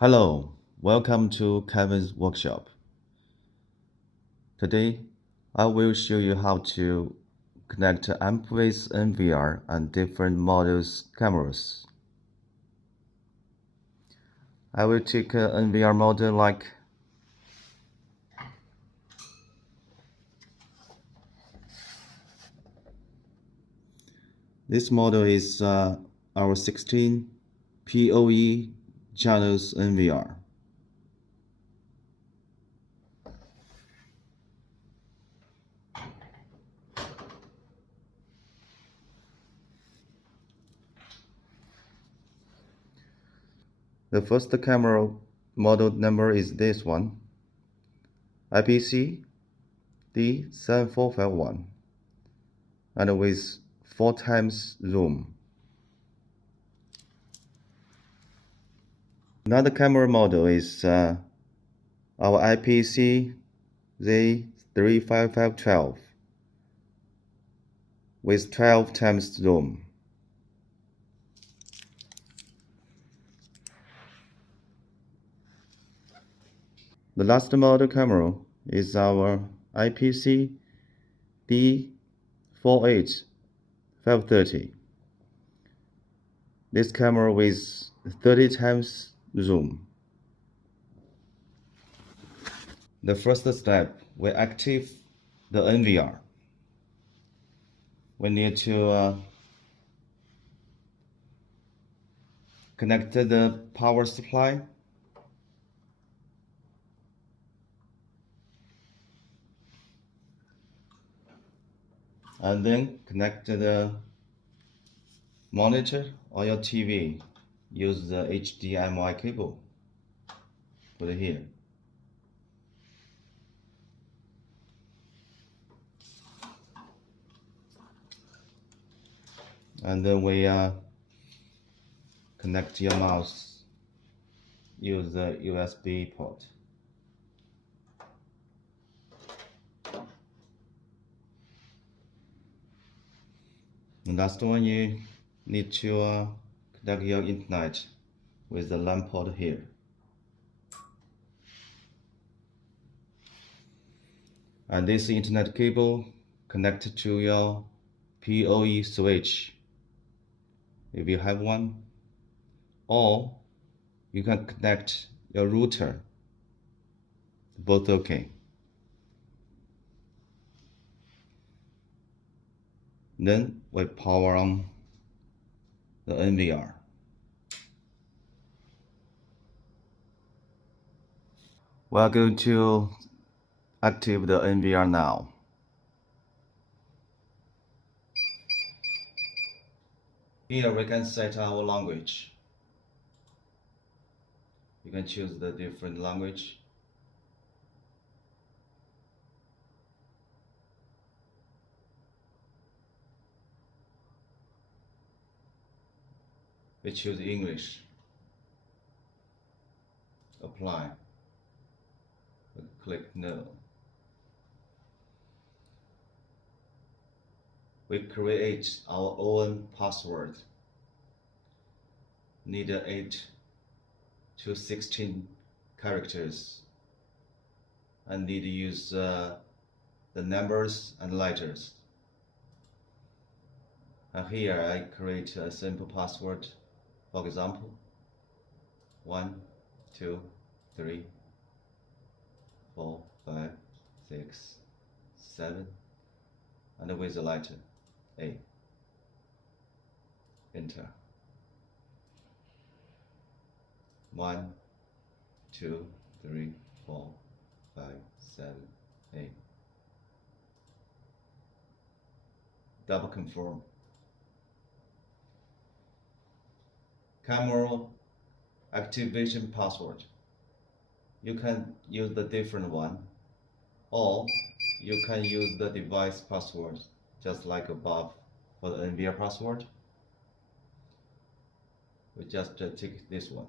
Hello, welcome to Kevin's workshop. Today, I will show you how to connect amp with NVR and different models cameras. I will take an NVR model like this model is our 16 PoE channels NVR. The first camera model number is this one, IPC D7451, and with 4 times zoom. Another camera model is our IPC Z35512 with 12 times zoom. The last model camera is our IPC D48530. This camera with 30 times zoom. The first step, we activate the NVR. We need to connect the power supply. And then connect the monitor or your TV. Use the HDMI cable. Put it here. And then we connect your mouse. Use the USB port. The last one, you need to connect your internet with the LAN port here. And this internet cable connected to your PoE switch, if you have one, or you can connect your router, both okay. Then we power on the NVR. We are going to activate the NVR now. Here we can set our language. You can choose the different language. We choose English. Apply. We click No. We create our own password. Need 8 to 16 characters. And need to use the numbers and letters. And here I create a simple password. For example, 1, 2, 3, 4, 5, 6, 7, and with the letter A. Enter. 1, 2, 3, 4, 5, 7, 8. Double confirm. Camera activation password. You can use the different one, or you can use the device password, just like above for the NVR password. We just take this one.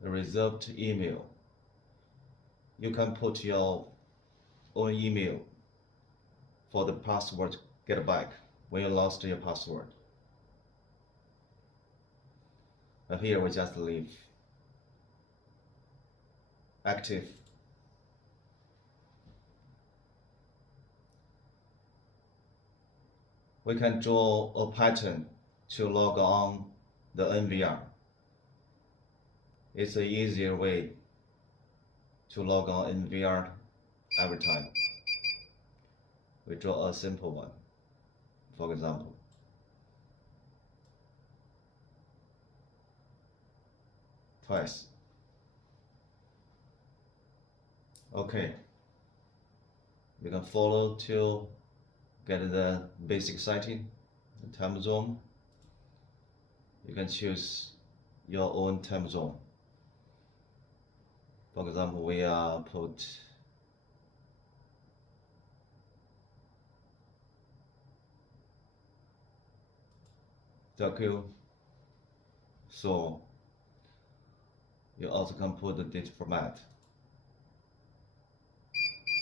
The reserved email. You can put your own email for the password get back when you lost your password. And here we just leave active. We can draw a pattern to log on the NVR. It's an easier way to log on NVR every time. We draw a simple one, for example. Twice. Okay. You can follow to get the basic setting, the time zone. You can choose your own time zone. For example, we put Tokyo, so you also can put the date format,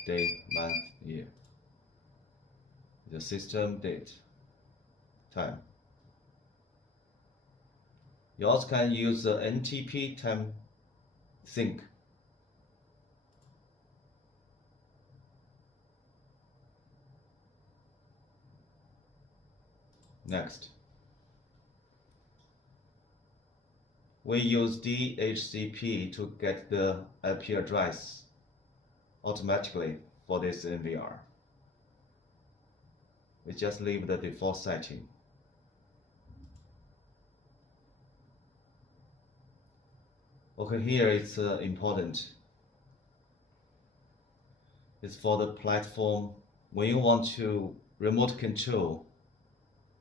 day, month, year, the system date, time. You also can use the NTP time sync. Next, we use DHCP to get the IP address automatically for this NVR. We just leave the default setting. Okay, here it's important. It's for the platform. When you want to remote control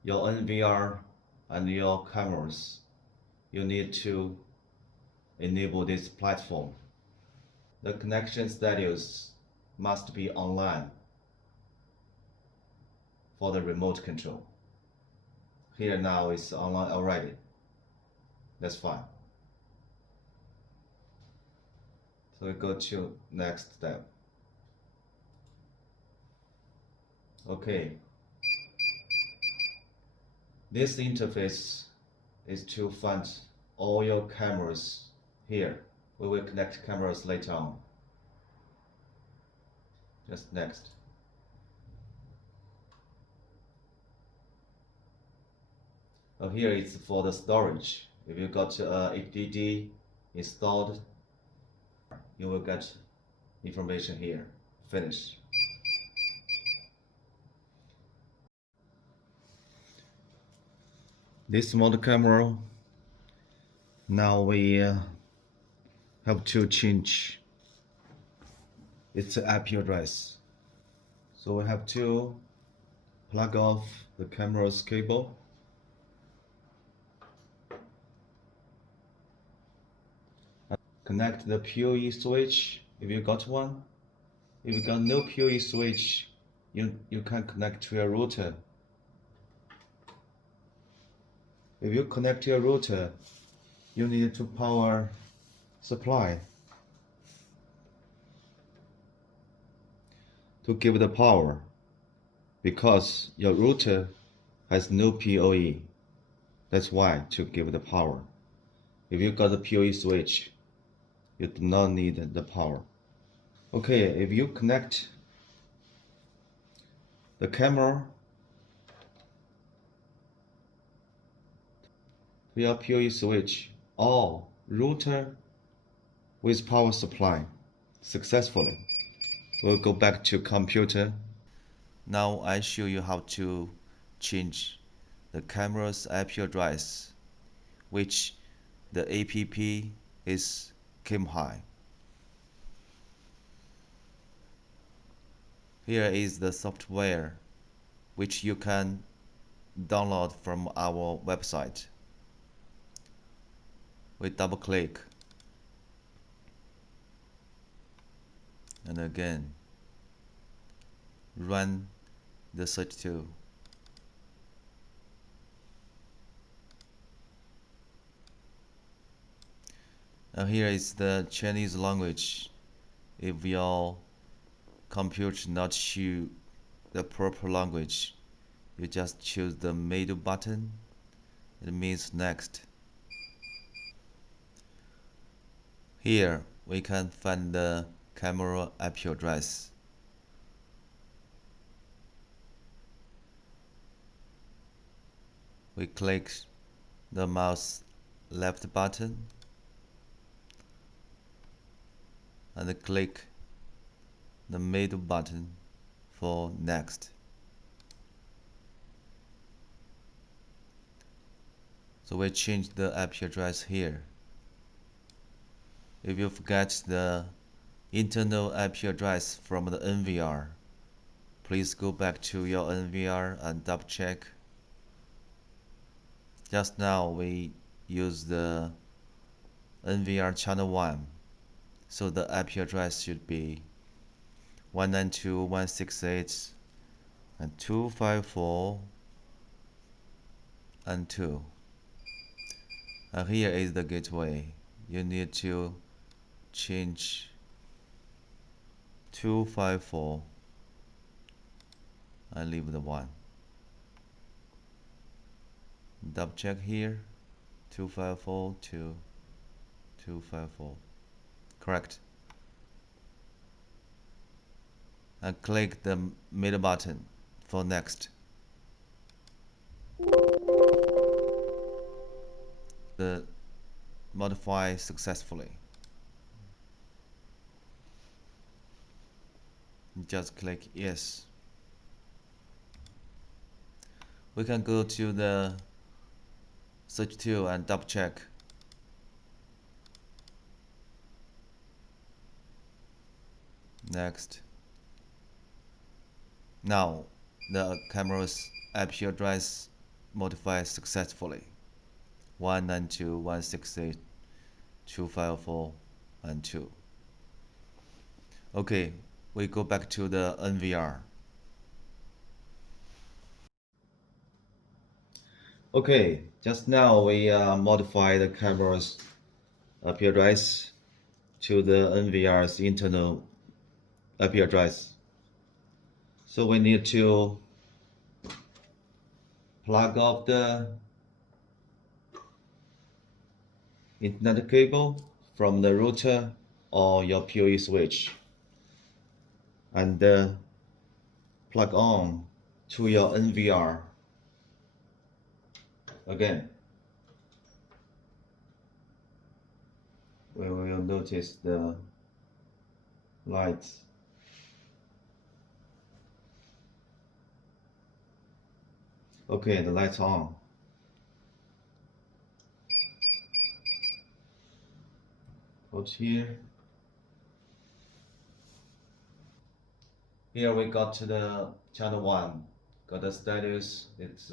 your NVR and your cameras, you need to enable this platform. The connection status must be online for the remote control. Here now it's online already. That's fine. So we go to next step. Okay. This interface is to find all your cameras here. We will connect cameras later on. Just next. Here it's for the storage. If you got HDD installed, you will get information here. Finish. This model camera, now we have to change its IP address. So we have to plug off the camera's cable. Connect the PoE switch if you got one. If you got no PoE switch, you can connect to your router. If you connect to your router, you need to power supply to give the power, because your router has no PoE. That's why to give the power. If you got the PoE switch, you do not need the power. Okay, if you connect the camera to your PoE switch or router with power supply successfully, we'll go back to computer. Now I show you how to change the camera's IP address, which the app is Kimhai. Here is the software which you can download from our website. We double click and again run the search tool. Now here is the Chinese language. If your computer not show the proper language, you just choose the middle button. It means next. Here we can find the camera IP address. We click the mouse left button and click the middle button for next. So we change the IP address here. If you forget the internal IP address from the NVR, please go back to your NVR and double check. Just now we used the NVR channel 1, so the IP address should be 192.168 and 254 and 2. And here is the gateway. You need to change 254 and leave the 1. Double check here. 254 to 254. Correct. And click the middle button for next. The modify successfully. Just click yes. We can go to the search tool and double check. Next. Now the camera's IP address modified successfully. 192.168.254 and 2. Okay, we go back to the NVR. Okay, just now we modify the camera's IP address to the NVR's internal IP address. So we need to plug off the internet cable from the router or your PoE switch and plug on to your NVR again. We will notice the lights. Okay, the lights on. Put here. Here we got to the channel 1. Got the status, it's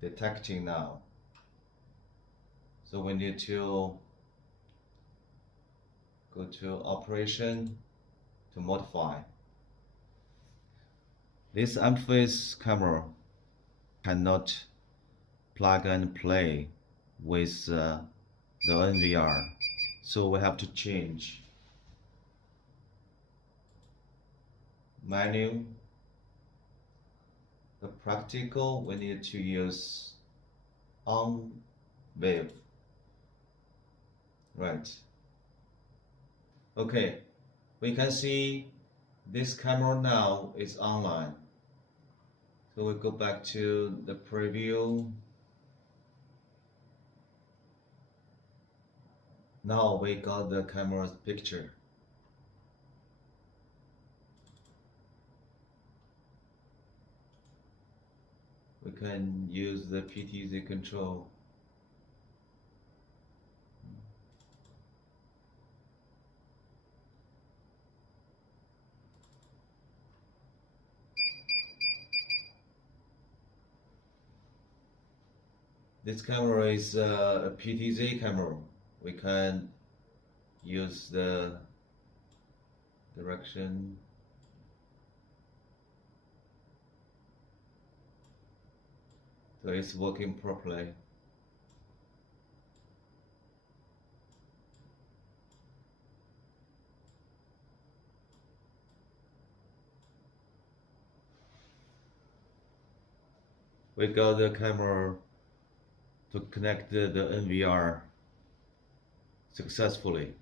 detecting now. So we need to go to operation to modify. This interface camera cannot plug and play with the NVR, so we have to change. Menu. The practical, we need to use on wave. Right. Okay, we can see this camera now is online. So we go back to the preview. Now we got the camera's picture. We can use the PTZ control. This camera is a PTZ camera. We can use the direction. So it's working properly. We got the camera to connect the NVR successfully.